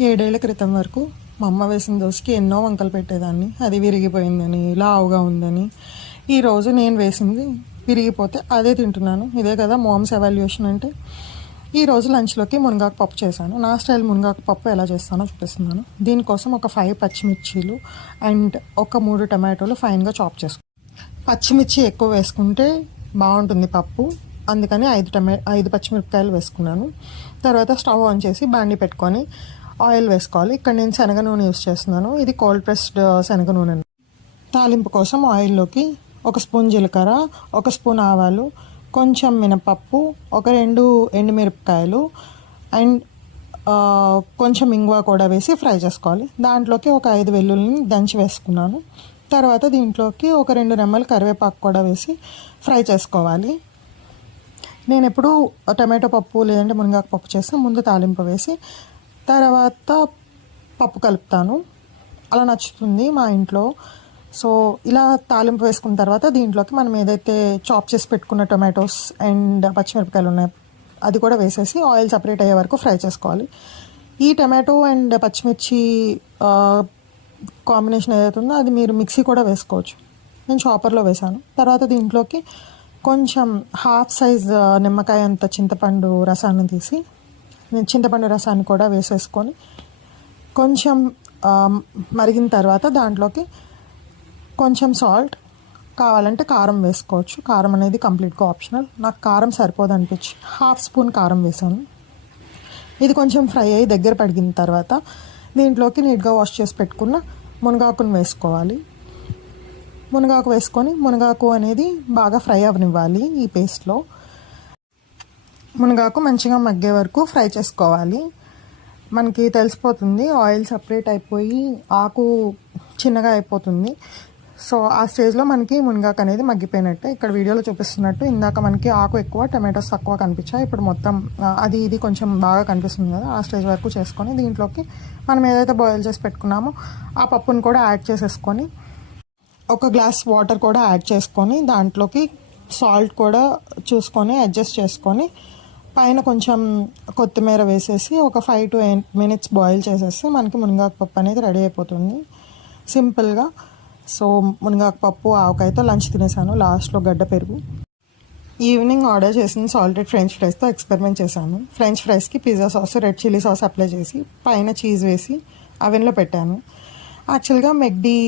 7 ఏళ్ల క్రితం వరకు మా అమ్మ వేసిన దోశకి ఎన్నో వంకలు పెట్టేదాన్ని. అది విరిగిపోయిందని, లావుగా ఉందని. ఈరోజు నేను వేసింది విరిగిపోతే అదే తింటున్నాను. ఇదే కదా మామ్స్ ఎవాల్యుయేషన్ అంటే. ఈరోజు లంచ్లోకి మునగాకు పప్పు చేశాను. నా స్టైల్ మునగాకు పప్పు ఎలా చేస్తానో చూపిస్తున్నాను. దీనికోసం ఒక 5 పచ్చిమిర్చీలు అండ్ ఒక 3 టమాటోలు ఫైన్గా చాప్ చేసుకో. పచ్చిమిర్చి ఎక్కువ వేసుకుంటే బాగుంటుంది పప్పు, అందుకని 5 పచ్చిమిరపకాయలు వేసుకున్నాను. తర్వాత స్టవ్ ఆన్ చేసి బాండి పెట్టుకొని ఆయిల్ వేసుకోవాలి. ఇక్కడ నేను శనగ నూనె యూస్ చేస్తున్నాను. ఇది కోల్డ్ ప్రెస్డ్ శనగ నూనె. తాలింపు కోసం ఆయిల్లోకి 1 స్పూన్ జీలకర్ర, 1 స్పూన్ ఆవాలు, కొంచెం మినపప్పు, ఒక 2 ఎండుమిరపకాయలు అండ్ కొంచెం ఇంగువ కూడా వేసి ఫ్రై చేసుకోవాలి. దాంట్లోకి ఒక 5 వెల్లుల్లిని దంచి వేసుకున్నాను. తర్వాత దీంట్లోకి ఒక 2 రెమ్మలు కరివేపాకు కూడా వేసి ఫ్రై చేసుకోవాలి. నేను ఎప్పుడు టమాటో పప్పు లేదంటే మునగాకు పప్పు చేస్తే ముందు తాలింపు వేసి తర్వాత పప్పు కలుపుతాను. అలా నచ్చుతుంది మా ఇంట్లో. సో ఇలా తాలింపు వేసుకున్న తర్వాత దీంట్లోకి మనం ఏదైతే చాప్ చేసి పెట్టుకున్న టొమాటోస్ అండ్ పచ్చిమిరపకాయలు ఉన్నాయో అది కూడా వేసేసి ఆయిల్ సపరేట్ అయ్యే వరకు ఫ్రై చేసుకోవాలి. ఈ టమాటో అండ్ పచ్చిమిర్చి కాంబినేషన్ ఏదైతే ఉందో అది మీరు మిక్సీ కూడా వేసుకోవచ్చు. నేను చాపర్లో వేసాను. తర్వాత దీంట్లోకి కొంచెం హాఫ్ సైజ్ నిమ్మకాయ అంత చింతపండు రసాన్ని తీసి చింతపండు రసాన్ని కూడా వేసేసుకొని కొంచెం మరిగిన తర్వాత దాంట్లోకి కొంచెం సాల్ట్, కావాలంటే కారం వేసుకోవచ్చు. కారం అనేది కంప్లీట్గా ఆప్షనల్. నాకు కారం సరిపోదు అనిపించి 1/2 స్పూన్ కారం వేసాను. ఇది కొంచెం ఫ్రై అయ్యి దగ్గర పడిన తర్వాత దీంట్లోకి నీట్గా వాష్ చేసి పెట్టుకున్న మునగాకును వేసుకోవాలి. మునగాకు వేసుకొని మునగాకు అనేది బాగా ఫ్రై అవనివ్వాలి. ఈ పేస్ట్లో మునగాకు మంచిగా మగ్గే వరకు ఫ్రై చేసుకోవాలి. మనకి తెలిసిపోతుంది ఆయిల్ సపరేట్ అయిపోయి ఆకు చిన్నగా అయిపోతుంది. సో ఆ స్టేజ్లో మనకి మునగాకు అనేది మగ్గిపోయినట్టే. ఇక్కడ వీడియోలో చూపిస్తున్నట్టు ఇందాక మనకి ఆకు ఎక్కువ టమాటోస్ తక్కువ కనిపించాయి. ఇప్పుడు మొత్తం అది ఇది కొంచెం బాగా కనిపిస్తుంది కదా, ఆ స్టేజ్ వరకు చేసుకొని దీంట్లోకి మనం ఏదైతే బాయిల్ చేసి పెట్టుకున్నామో ఆ పప్పును కూడా యాడ్ చేసేసుకొని ఒక గ్లాస్ వాటర్ కూడా యాడ్ చేసుకొని దాంట్లోకి సాల్ట్ కూడా చూసుకొని అడ్జస్ట్ చేసుకొని పైన కొంచెం కొత్తిమీర వేసేసి ఒక 5 to 8 minutes బాయిల్ చేసేస్తే మనకి మునగాకు పప్పు అనేది రెడీ అయిపోతుంది సింపుల్గా. సో మునగాకు పప్పు ఆవకాయతో లంచ్ తినేసాను. లాస్ట్లో గడ్డ పెరుగు. ఈవినింగ్ ఆర్డర్ చేసిన సాల్టెడ్ ఫ్రెంచ్ ఫ్రైస్తో ఎక్స్పెరిమెంట్ చేశాను. ఫ్రెంచ్ ఫ్రైస్కి pizza sauce, red chilli sauce apply చేసి పైన చీజ్ వేసి అవెన్లో పెట్టాను. యాక్చువల్గా మెక్డీ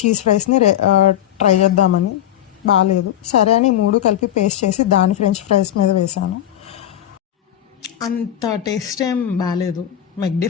చీజ్ ఫ్రైస్ని ట్రై చేద్దామని బాగాలేదు. సరే అని 3 కలిపి పేస్ట్ చేసి దాని ఫ్రెంచ్ ఫ్రైస్ మీద వేసాను. అంత టేస్ట్ ఏం బాగాలేదు. మెక్డీ